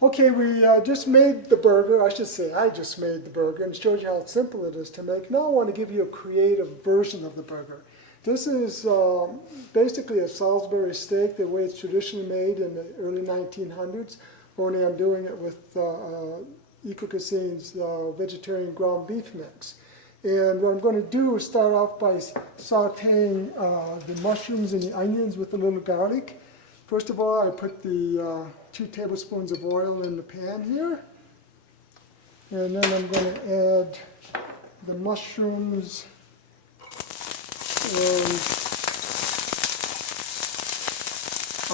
Okay, we just made the burger. I should say I just made the burger and showed you how simple it is to make. Now I want to give you a creative version of the burger. This is basically a Salisbury steak, the way it's traditionally made in the early 1900s, only I'm doing it with Eco-Cuisine's vegetarian ground beef mix. And what I'm going to do is start off by sauteing the mushrooms and the onions with a little garlic. First of all, I put the 2 tablespoons of oil in the pan here. And then I'm going to add the mushrooms and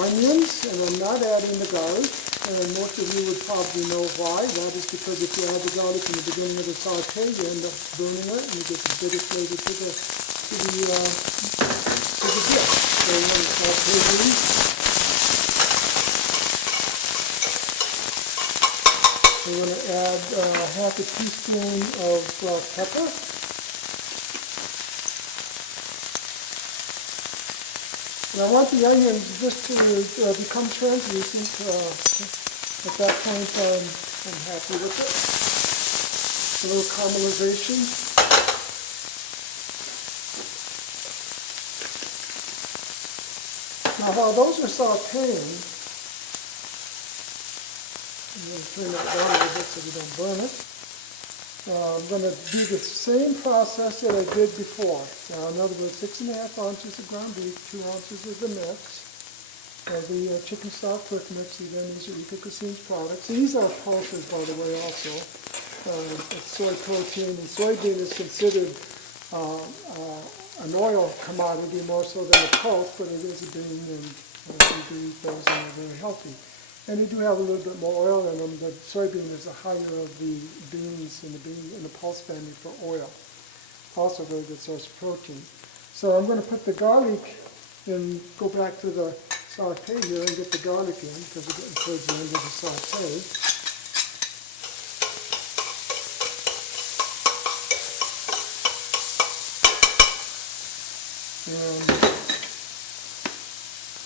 onions, and I'm not adding the garlic. And most of you would probably know why. That is because if you add the garlic in the beginning of the saute, you end up burning it, and you get the bitter flavor to the dip. So I'm going to saute these. We're going to add half a teaspoon of pepper. And I want the onions just to become translucent. At that point, I'm happy with it. A little caramelization. Now, while those are sauteing, I'm going to turn that down a little bit so we don't burn it. I'm going to do the same process that I did before. In other words, 6.5 ounces of ground beef, 2 ounces of the mix, the chicken stock quick mix. Again, these are Eco-Cuisine's products. These are pulses, by the way, also. It's soy protein, and soybean is considered an oil commodity more so than a pulse, but it is a bean, and we do eat those, and they're very healthy. And they do have a little bit more oil in them. The soybean is the higher of the beans in the pulse family for oil. Also a very good source of protein. So I'm going to put the garlic and go back to the saute here and get the garlic in because we're getting towards the end of the saute.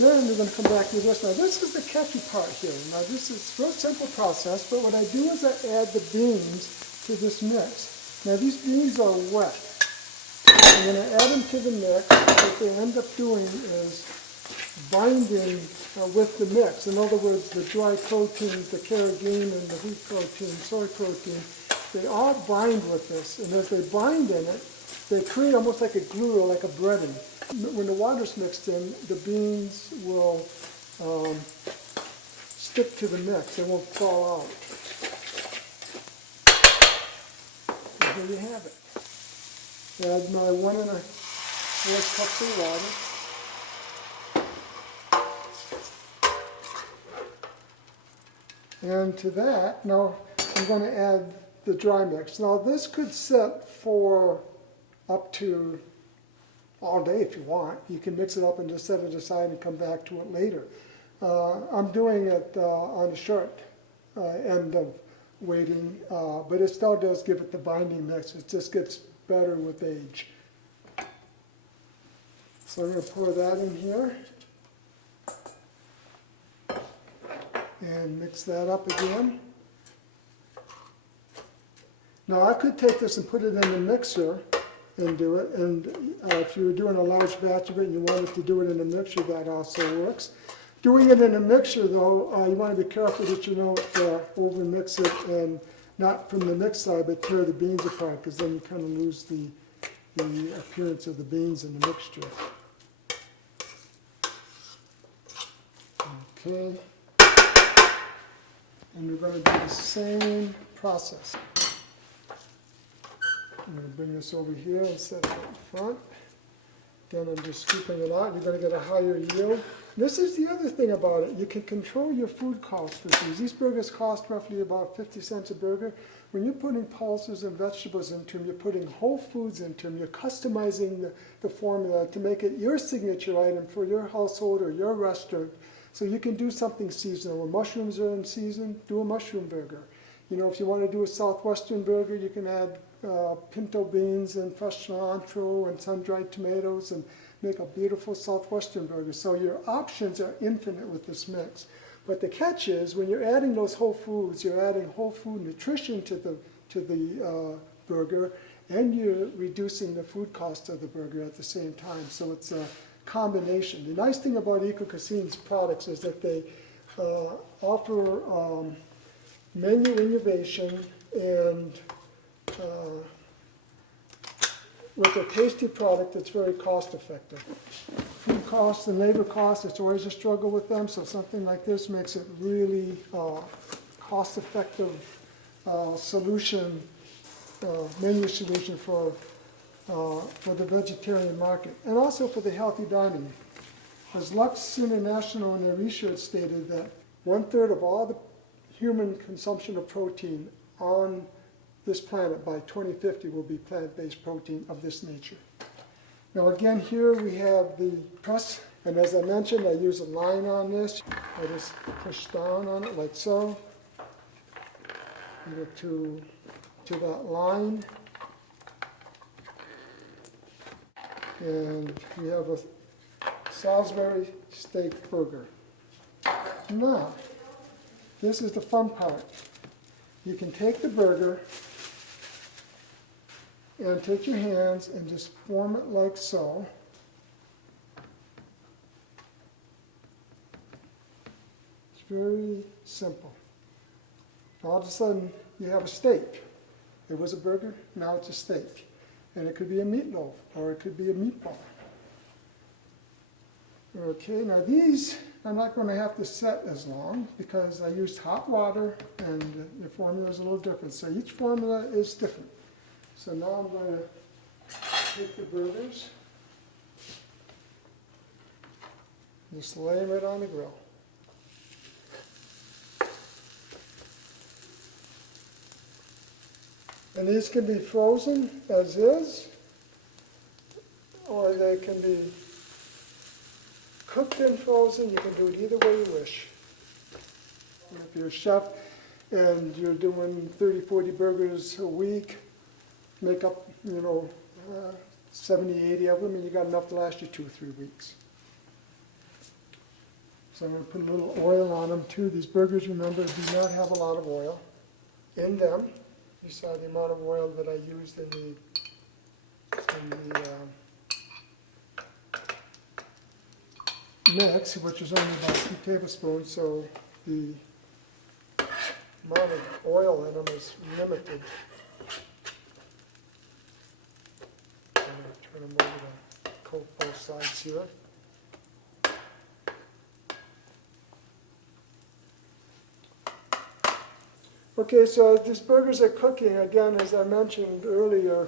And then we're going to come back to this. Now this is the catchy part here. Now this is a real simple process, but what I do is I add the beans to this mix. Now these beans are wet. And when I add them to the mix, what they end up doing is binding with the mix. In other words, the dry proteins, the carrageenan and the wheat protein, soy protein, they all bind with this. And as they bind in it, they create almost like a glue or like a breading. When the water's mixed in, the beans will stick to the mix. They won't fall out. And here you have it. Add my 1.25 cups of water. And to that, now I'm going to add the dry mix. Now this could sit for up to all day if you want. You can mix it up and just set it aside and come back to it later. I'm doing it on the short end of waiting, but it still does give it the binding mix. It just gets better with age. So I'm going to pour that in here and mix that up again. Now I could take this and put it in the mixer and do it, and if you were doing a large batch of it and you wanted to do it in a mixer, that also works. Doing it in a mixer though, you want to be careful that you don't over mix it and not from the mix side but tear the beans apart, because then you kind of lose the appearance of the beans in the mixture. Okay, and we're going to do the same process. I'm going to bring this over here and set it up front. Then I'm just scooping it out. You're going to get a higher yield. This is the other thing about it. You can control your food costs with these. These burgers cost roughly about 50 cents a burger. When you're putting pulses and vegetables into them, you're putting whole foods into them. You're customizing the formula to make it your signature item for your household or your restaurant. So you can do something seasonal. When mushrooms are in season, do a mushroom burger. You know, if you want to do a southwestern burger, you can add pinto beans and fresh cilantro and sun-dried tomatoes and make a beautiful southwestern burger. So your options are infinite with this mix. But the catch is, when you're adding those whole foods, you're adding whole food nutrition to the burger, and you're reducing the food cost of the burger at the same time. So it's a combination. The nice thing about Eco-Cuisine's products is that they offer menu innovation and with a tasty product that's very cost effective. Food costs and labor costs, it's always a struggle with them, so something like this makes it really cost effective solution, menu solution for the vegetarian market, and also for the healthy dining. As Lux International in their research stated that 1/3 of all the human consumption of protein on this planet by 2050 will be plant-based protein of this nature. Now again, here we have the press, and as I mentioned, I use a line on this. I just push down on it like so, get to that line, and we have a Salisbury steak burger. Now, this is the fun part. You can take the burger and take your hands and just form it like so. It's very simple. All of a sudden, you have a steak. It was a burger, now it's a steak. And it could be a meatloaf, or it could be a meatball. Okay, now these I'm not going to have to set as long because I used hot water and the formula is a little different. So each formula is different. So now I'm going to take the burgers, just lay them right on the grill. And these can be frozen as is, or they can be cooked and frozen. You can do it either way you wish. If you're a chef and you're doing 30, 40 burgers a week, make up, 70, 80 of them, and you got enough to last you 2 or 3 weeks. So I'm going to put a little oil on them too. These burgers, remember, do not have a lot of oil in them. You saw the amount of oil that I used in the mix, which is only about 2 tablespoons, so the amount of oil in them is limited. I'm going to turn them over to coat both sides here. Okay, so these burgers are cooking, again, as I mentioned earlier,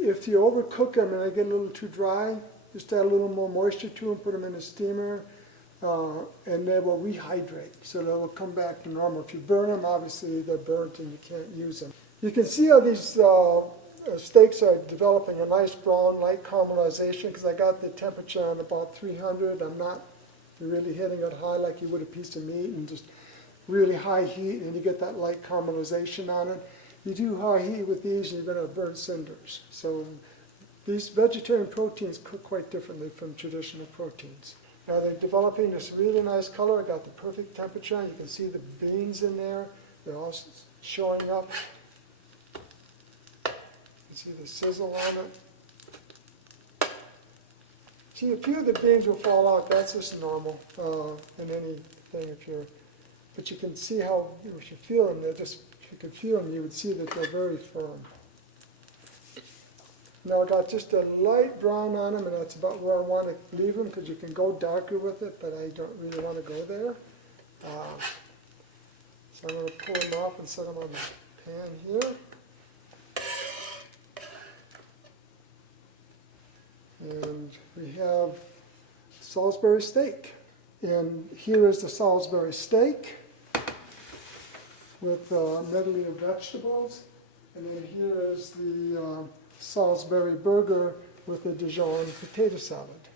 if you overcook them and they get a little too dry, just add a little more moisture to them, put them in a steamer, and they will rehydrate, so they will come back to normal. If you burn them, obviously they're burnt and you can't use them. You can see how these steaks are developing a nice brown, light caramelization, because I got the temperature on about 300. I'm not really hitting it high like you would a piece of meat, and just really high heat, and you get that light caramelization on it. You do high heat with these, and you're going to burn cinders. So these vegetarian proteins cook quite differently from traditional proteins. Now they're developing this really nice color. I got the perfect temperature. You can see the beans in there. They're all showing up. You can see the sizzle on it. See, a few of the beans will fall out. That's just normal in anything if you're. But you can see how, if you feel them, if you could feel them, you would see that they're very firm. Now I got just a light brown on them, and that's about where I want to leave them, because you can go darker with it, but I don't really want to go there. So I'm going to pull them off and set them on the pan here. And we have Salisbury steak. And here is the Salisbury steak with medley of vegetables. And then here is the Salisbury burger with the Dijon potato salad.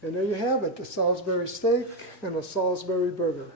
And there you have it, the Salisbury steak and a Salisbury burger.